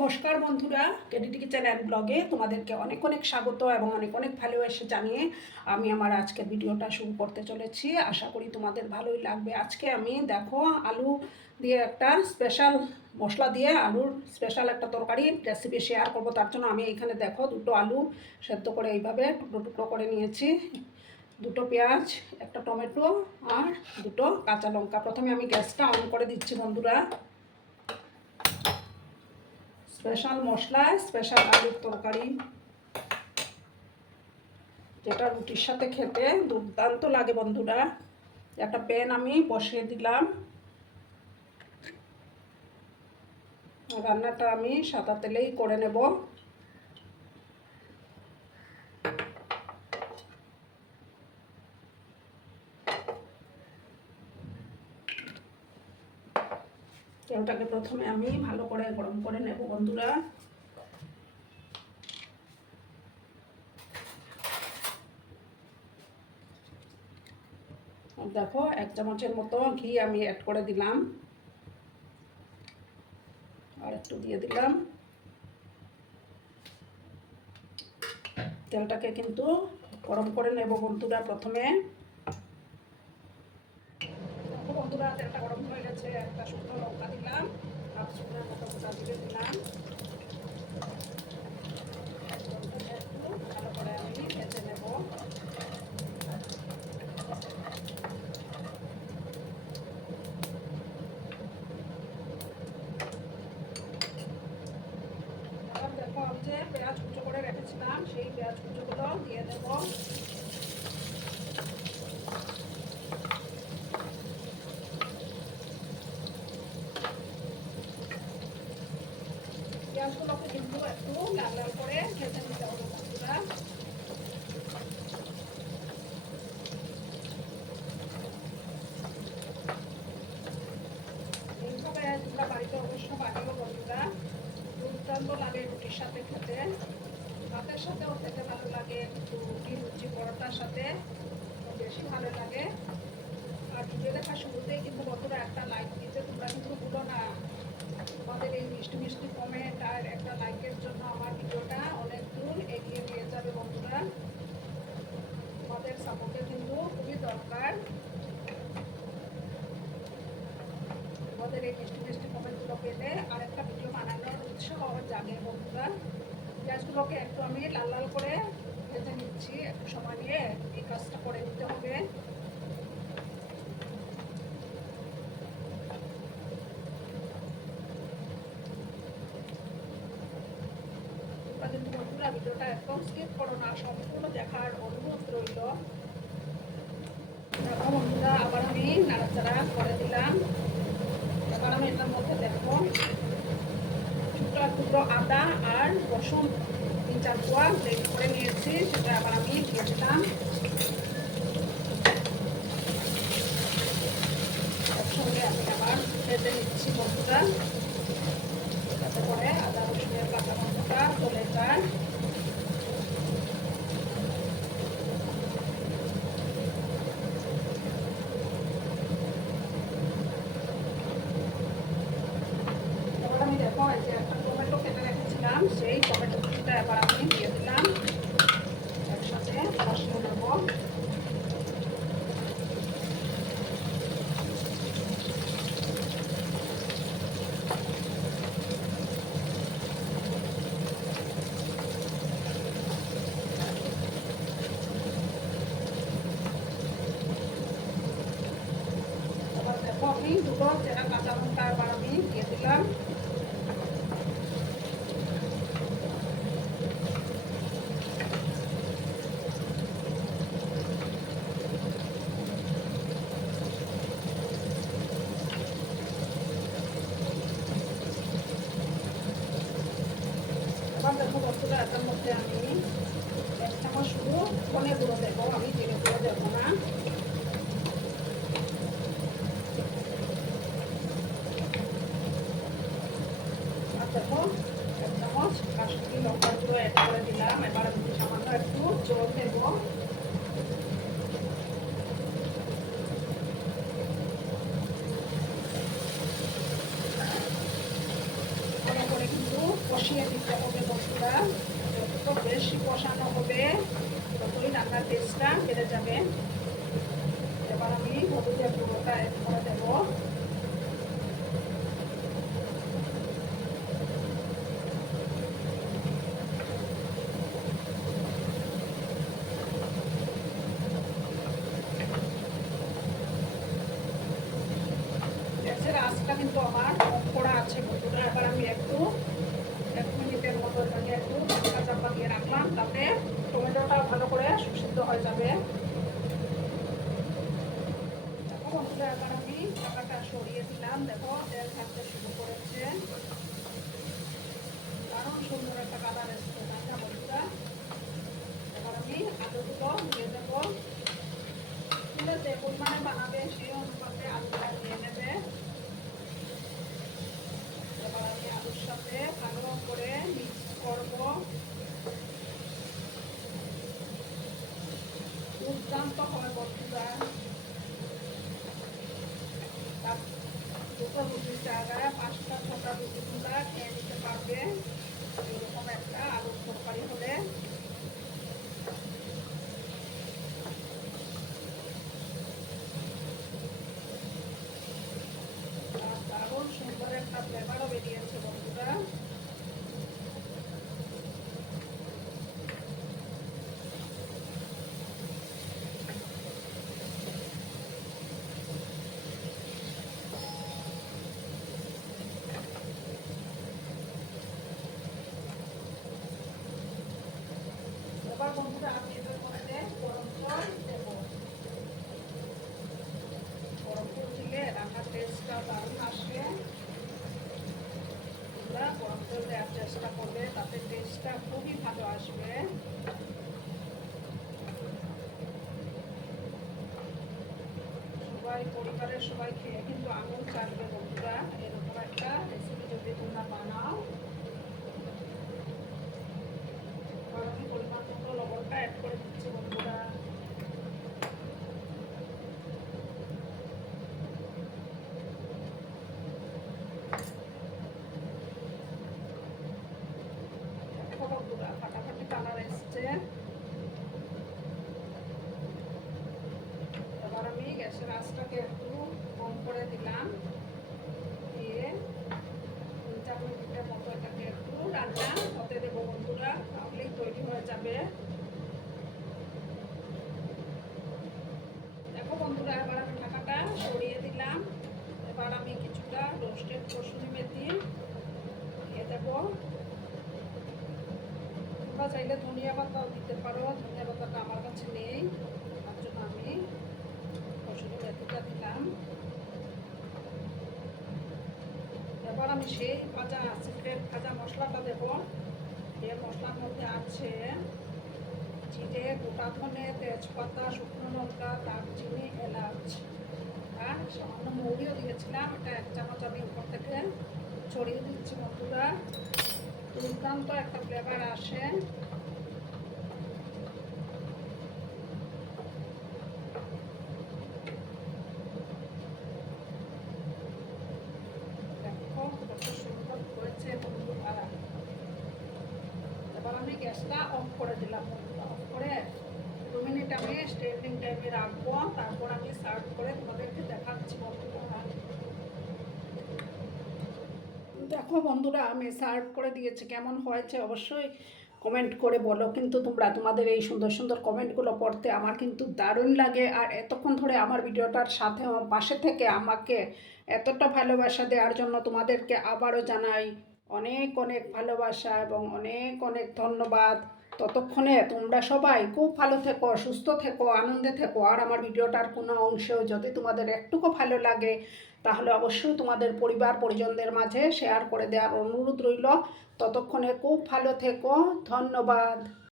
নমস্কার বন্ধুরা, কেডিটিকে চ্যানেল ব্লগে তোমাদেরকে অনেক অনেক স্বাগত এবং অনেক অনেক ভালোবাসা জানিয়ে আমি আমার আজকের ভিডিওটা শুরু করতে চলেছি। আশা করি তোমাদের ভালোই লাগবে। আজকে আমি দেখো আলু দিয়ে একটা স্পেশাল মশলা দিয়ে আলুর স্পেশাল একটা তরকারি রেসিপি শেয়ার করব। তার জন্য আমি এখানে দেখো দুটো আলু সেদ্ধ করে এইভাবে টুকরো টুকরো করে নিয়েছি, দুটো পেঁয়াজ, একটা টমেটো আর দুটো কাঁচা লঙ্কা। প্রথমে আমি গ্যাসটা অন করে দিচ্ছি বন্ধুরা। স্পেশাল মশলা, স্পেশাল আলুর তরকারি, যেটা রুটির সাথে খেতে দুর্দান্ত লাগে বন্ধুরা। একটা প্যান আমি বসিয়ে দিলাম। রান্নাটা আমি সাদা তেলেই করে নেব। তেলটাকে প্রথমে আমি ভালো করে গরম করে নেব বন্ধুরা। দেখো 1 চামচের মতো ঘি আমি অ্যাড করে দিলাম, আর একটু দিয়ে দিলাম। তেলটাকে কিন্তু গরম করে নেব বন্ধুরা। প্রথমে বন্ধুরা তেলটা গরম হয়ে গেছে, একটা শুকনো লঙ্কা দিলাম, হাফ শুকনো মতো গোটা জিরে দিলাম। একটু ভালো করে আমি ভেজে নেব। আর দেখো আমি যে পেঁয়াজ কুচো করে রেখেছিলাম সেই পেঁয়াজ কুচোগুলো দিয়ে দেব। পেঁয়াজগুলোকে কিন্তু একটু লাল লাল করে ভেজে নিতে হবে বন্ধুরা। এইভাবে তোমরা বাড়িতে অবশ্য বানিও বন্ধুরা, দুর্দান্ত লাগে রুটির সাথে খেতে, ভাতের সাথেও খেতে ভালো লাগে, কিন্তু রুটি লুচি পরোটার সাথে বেশি ভালো লাগে। আর ভিডিও দেখা শুরুতেই কিন্তু বন্ধুরা একটা লাইক দিতে তোমরা কিন্তু ভুলো না। তোমাদের এই মিষ্টি মিষ্টি কমেন্ট আর একটা লাইকের জন্য আমার ভিডিওটা অনেক দূর এগিয়ে নিয়ে যাবে বন্ধুরা। তোমাদের সাপোর্টের কিন্তু খুবই দরকার। তোমাদের এই মিষ্টি মিষ্টি কমেন্টগুলো পেলে আরেকটা ভিডিও বানানোর উৎসাহ জাগে বন্ধুরা। পেঁয়াজগুলোকে একটু আমি লাল লাল করে ভেজে নিচ্ছি, একটু সময় নিয়ে এই কাজটা করে নিতে হবে। কিন্তু বন্ধুরা ভিডিওটা একদম স্কিপ করো না, সম্পূর্ণ দেখার অনুরোধ রইল। দেখো বন্ধুরা, আবার আমি নাড়াচাড়া করে দিলাম। এবার আমি এটার মধ্যে দেখো টুকরো টুকরো আদা আর রসুন 3-4 কোয়া গ্রেট করে নিয়েছি, সেটা আবার আমি দিয়ে দিলাম। একসঙ্গে আমি আবার ভেজে নিচ্ছি বন্ধুরা, যাতে করে আদা রসুনের কাঁচা গন্ধটা চলে যায়। আমি দেখো এই যে একটা টমেটো কেটে রেখেছিলাম, সেই টমেটো কুচিটা এবার আমি দিয়ে দিলাম, একসাথে কষিয়ে নেব। এবার দেখো আমি দুটো চেরা কাঁচা লঙ্কা এবার আমি দিয়ে দিলাম। এবার দেখো বন্ধুরা, এটার মধ্যে আমি 1 চামচ শুধু ধনে গুঁড়ো দেবো, আমি জিরে গুঁড়ো দেবো না। আর দেখো 1 চামচ কাশ্মীরি লঙ্কার গুঁড়ো অ্যাড করে দিলাম। এবার আমি সামান্য একটু জল দেবো। ভালো করে কিন্তু কষিয়ে দিতে হবে বন্ধুরা। যত বেশি কষানো হবে ততই রান্নার টেস্টটা বেড়ে যাবে। এবার আমি হলুদের গুঁড়োটা অ্যাড করে দেবো। গ্যাসের আঁচটা কিন্তু আমার অফ করা আছে বন্ধুরা। এবার আমি এক মিনিটের মতো এটাকে একটু ঢাকা চাপা দিয়ে রাখলাম, তাতে টমেটোটা ভালো করে সুসিদ্ধ হয়ে যাবে। দেখো বন্ধুরা, এবার আমি ঢাকাটা সরিয়ে দিলাম। দেখো তেল থাকতে শুরু করেছে, দারুণ সুন্দর একটা কালার এসছে, তাই না বন্ধুরা? এবার আমি আলুগুলো দিয়ে দেবো। তুলে যে পরিমাণে বানাবে সেই অনুপাতে আলুটা দিয়ে নেবে। এবার আমি আলুর সাথে ভালো করে মিক্স করবো। দুর্দান্ত হয় বন্ধুরা। দুটো রুটির জায়গায় 5টা-6টা রুটি তোমরা খেয়ে নিতে পারবে এরকম একটা আলুর তরকারি হলে। দারুণ সুন্দর একটা ফ্লেভারও বেরিয়েছে বন্ধুরা। এবার বন্ধুরা আমি এটার মধ্যে গরম জল দেবো। গরম জল দিলে রান্নার টেস্টটা দারুণ আসবে। তোমরা গরম জল দেওয়ার চেষ্টা করবে, তাতে টেস্টটা খুবই ভালো আসবে। সবাই, পরিবারের সবাই খেয়ে কিন্তু আঙুল চাটবে বন্ধুরা এরকম একটা রেসিপি যদি তোমরা বানাও। আমি পরিমাণ মতো লবণটা অ্যাড করে দিচ্ছি বন্ধুরা। বন্ধুরা ফাটাফাটি কালার এসছে। এবার আমি গ্যাসের আঁচটাকে একটু কম করে দিলাম, দিয়ে 3-4 মিনিটের মতো এটাকে একটু রান্না হতে দেবো বন্ধুরা, তাহলেই তৈরি হয়ে যাবে। দেখো বন্ধুরা, এবার আমি ঢাকাটা সরিয়ে দিলাম। এবার আমি কিছুটা রোস্টেড কসুরি মেথি দিয়ে দেবো। তোমরা চাইলে ধনিয়া পাতাও দিতে পারো, ধনিয়া পাতাটা আমার কাছে নেই, তার জন্য আমি কসুরি মেথিটা দিলাম। এবার আমি সেই সিক্রেট ভাজা মশলাটা দেব। এই মশলার মধ্যে আছে জিরে, গোটা ধনে, তেজপাতা, শুকনো লঙ্কা, দারচিনি, এলাচ আর সামান্য মৌরিও দিয়েছিলাম। এটা 1 চামচ আমি উপর থেকে ছড়িয়ে দিচ্ছি বন্ধুরা। দুর্দান্ত একটা ফ্লেভার আসে। দেখো কত সুন্দর হয়েছে বন্ধুরা। এবার আমি গ্যাসটা অফ করে দিলাম বন্ধুরা। অফ করে 2 মিনিট আমি স্ট্যান্ডিং টাইমে রাখবো, তারপর আমি সার্ভ করে তোমাদেরকে দেখাচ্ছি বন্ধুরা। দেখো বন্ধুরা, আমি সার্ভ করে দিয়েছি, কেমন হয়েছে অবশ্যই কমেন্ট করে বলো। কিন্তু তোমরা তোমাদের এই সুন্দর সুন্দর কমেন্টগুলো পড়তে আমার কিন্তু দারুণ লাগে। আর এতক্ষণ ধরে আমার ভিডিওটার সাথে পাশে থেকে আমাকে এতটা ভালোবাসা দেওয়ার জন্য তোমাদেরকে আবারও জানাই অনেক অনেক ভালোবাসা এবং অনেক অনেক ধন্যবাদ। ততক্ষণে তোমরা সবাই খুব ভালো থেকো, সুস্থ থেকো, আনন্দে থেকো। আর আমার ভিডিওটার কোনো অংশেও যদি তোমাদের একটুকু ভালো লাগে তাহলে অবশ্যই তোমাদের পরিবার পরিজনদের মাঝে শেয়ার করে দেওয়ার অনুরোধ রইল। ততক্ষণে খুব ভালো থেকো, ধন্যবাদ।